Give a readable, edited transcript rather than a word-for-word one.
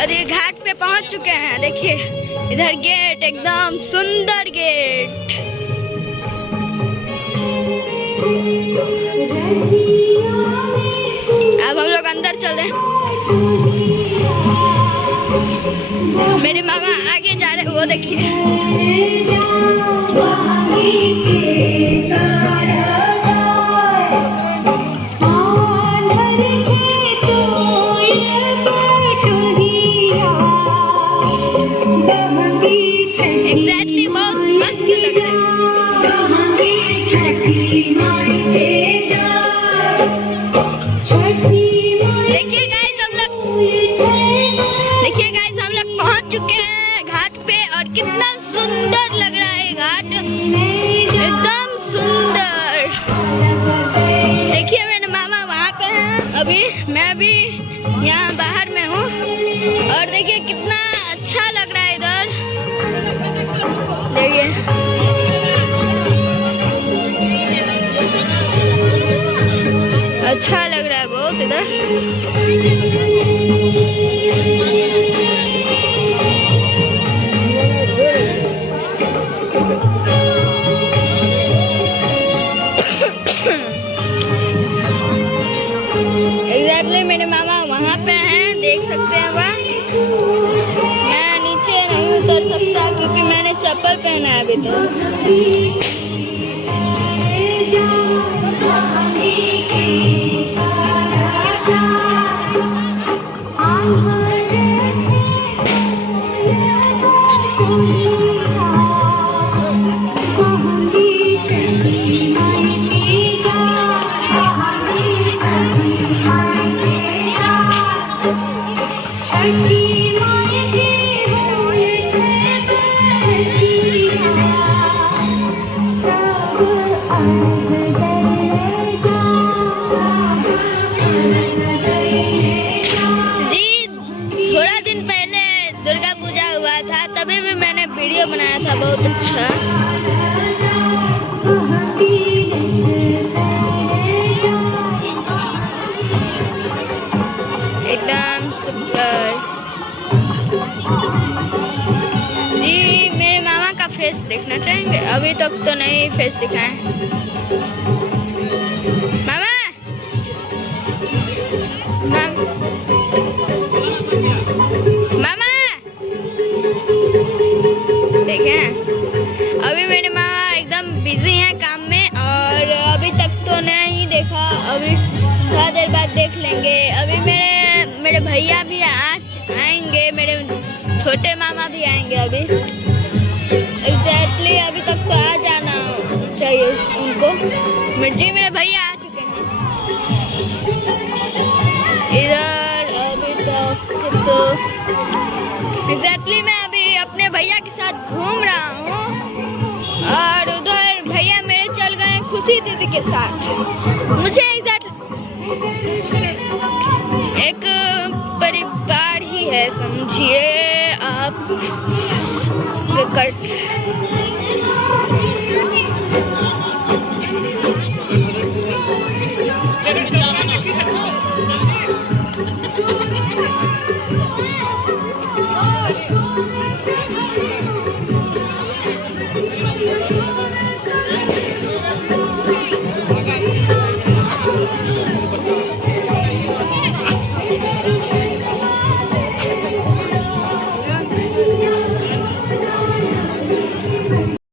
अरे घाट पे पहुंच चुके हैं। देखिए इधर गेट, एकदम सुंदर गेट। अब हम लोग अंदर चले। मेरे मामा आगे जा रहे हैं, वो देखिए। एग्जैक्टली बहुत मस्त लग रहा है। देखिए गाइस हम लोग पहुंच चुके हैं घाट पे, और कितना सुंदर लग रहा है घाट, एकदम सुंदर। देखिए मेरे मामा वहाँ पे हैं, अभी मैं भी यहाँ बाहर में हूँ, और देखिए कितना अच्छा लग रहा है इधर। देखिए अच्छा लग रहा है बहुत इधर। एग्जैक्टली मेरे मामा वहाँ पे हैं, देख सकते हैं वहाँ। मैं नीचे नहीं उतर सकता क्योंकि मैंने चप्पल पहना है अभी तक। वीडियो बनाया था बहुत अच्छा। एकदम सुंदर। जी मेरे मामा का फेस देखना चाहेंगे? अभी तक तो नहीं फेस दिखाए। मामा मामा देखें, अभी मेरे मामा एकदम बिजी हैं काम में, और अभी तक तो नहीं देखा। अभी थोड़ा देर बाद देख लेंगे। अभी मेरे भैया भी आएंगे, मेरे छोटे मामा भी आएंगे अभी। एग्जैक्टली अभी तक तो आ जाना चाहिए उनको। जी मेरे भैया आ चुके हैं इधर। अभी तक तो एग्जैक्टली मैं अभी अपने भैया के साथ घूम रहा हूँ, और उधर भैया मेरे चल गए खुशी दीदी के साथ। मुझे एक परिवार ही है, समझिए आप।